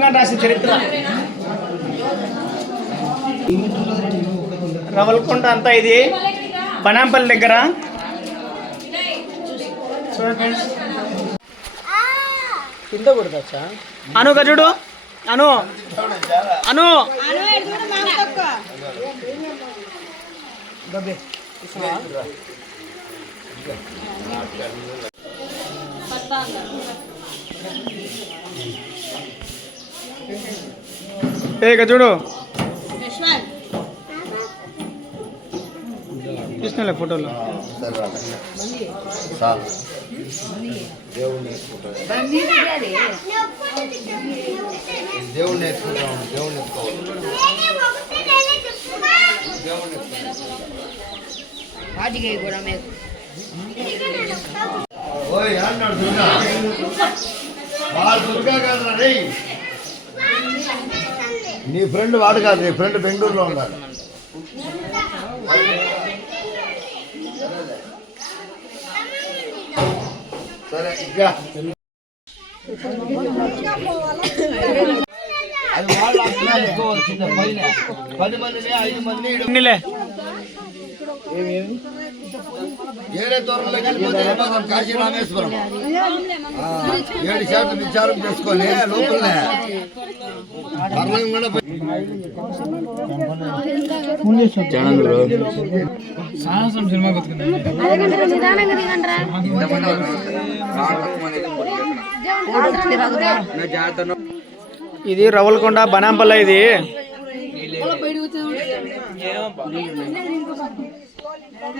పెంబంగా రాసిన చరిత్ర. రవల్కొండ అంతా ఇది బనాంపల్లి దగ్గర. చూడండి ఫ్రెండ్స్. కింద కొడతా అను గజుడు అను. అను. ఏ చూడు. తీసినలే ఫోటోలో. దేవుణ్ణి ఎత్తుకుంటాం దేవుణ్ణి ఎత్తుకోవాలి ఓయ్ అన్నాడు దుర్గా. వాడు దుర్గా రే నీ ఫ్రెండ్ వాడు కాదు నీ ఫ్రెండ్ బెంగళూరులో ఉన్నాడు సరే ఇంకా అది వాళ్ళు అర్థం చేసుకోవాల్సిందే పైన పది మందిని ఐదు మందిని ఏరే దూరంలోకి వెళ్ళిపోతే వెళ్ళిపోతాం కాశీ రామేశ్వరం. ఏడు శాతం విచారం చేసుకొని లోపలనే. సాహసం సినిమా ఇది రవల్కొండ బనాంపల్ల ఇది.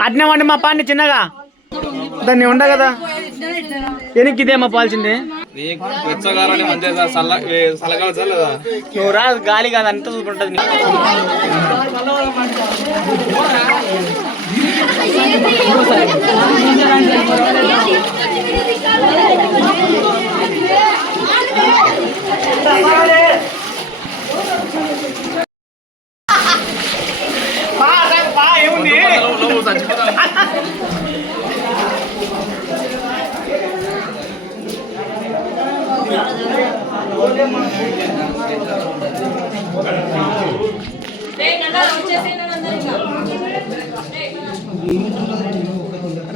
అడ్నమండి మా పాన్ని చిన్నగా. దాన్ని ఉండ కదా. ఎనికి ఇదే మా పాల్చింది. నువ్వు రా గాలి కాదు అంతా చూసుకుంటుంది నీకు.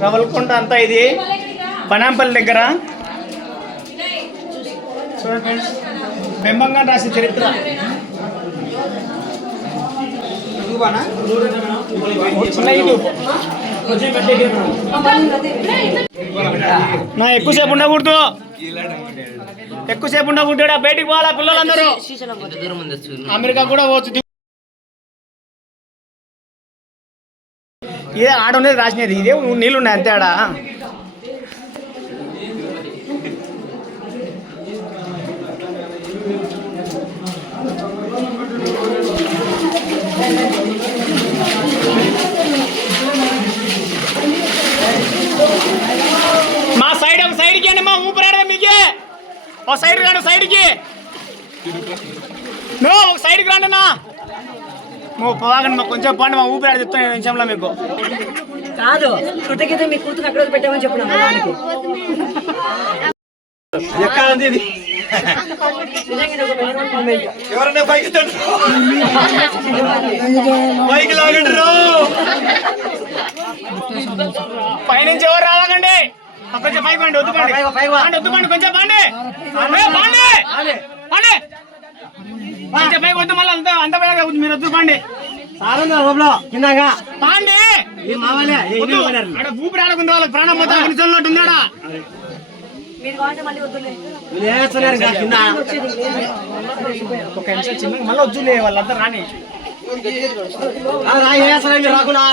రవల్కొండ అంతా ఇది బనాంపల్లి దగ్గర. చూడండి ఫ్రెండ్స్ పెంబంగా రాసిన చరిత్ర. చిన్న నా ఎక్కువసేపు ఉండకూడదు ఎక్కువసేపు ఉండకూడదు బయటికి పోవాలా పిల్లలందరూ? అమెరికా కూడా పోవచ్చు. ఇదే ఆడ ఉండేది రాసినది. ఇదే నీళ్ళు ఉన్నాయి అంతే ఆడ మా సైడ్ ఒక సైడ్కి అండి మా ఊపిరాడదా మీకే ఒక సైడ్ రాండి సైడ్కి నో ఒక సైడ్కి రాండి అన్నా. నువ్వు పోగానే మాకు కొంచెం పండి మా ఊపిరాడు చెప్తాను నిమిషంలో మీకు. కాదు కృతజ్ఞత మీ కూతురు అక్కడ పెట్టామని చెప్పిన ఎవరన్నా తట్టు. పైకి లాగండి కొంచెం పైకి పండి వద్దు పండి. పండి, వద్దు పండి కొంచెం పండి. ఏ, పండి. పండి. కొంచెం పైకి వద్దు మళ్ళీ అంత అంత పైగా వద్దు మీరు వద్దు పండి. కిందగా పాండి. ఈ మామలే వద్దు. ఆడ ఊపిరి ఆడకుండా వాళ్ళకి ప్రాణం పోతా నిజంలో ఉందాడా ఒక నిమిషం చిన్న మళ్ళీ వద్దులే వాళ్ళంతా రాని. రాకులా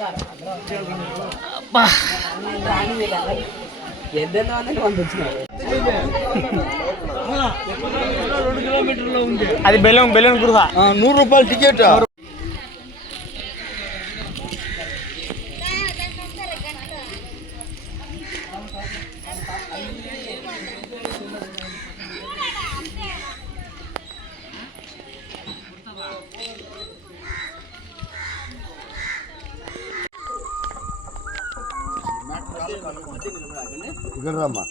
అబ్బా. అది బెలూన్ బెలూన్ గృహ. నూరు రూపాయలు టికెట్. ఇక్కడ రమ్మా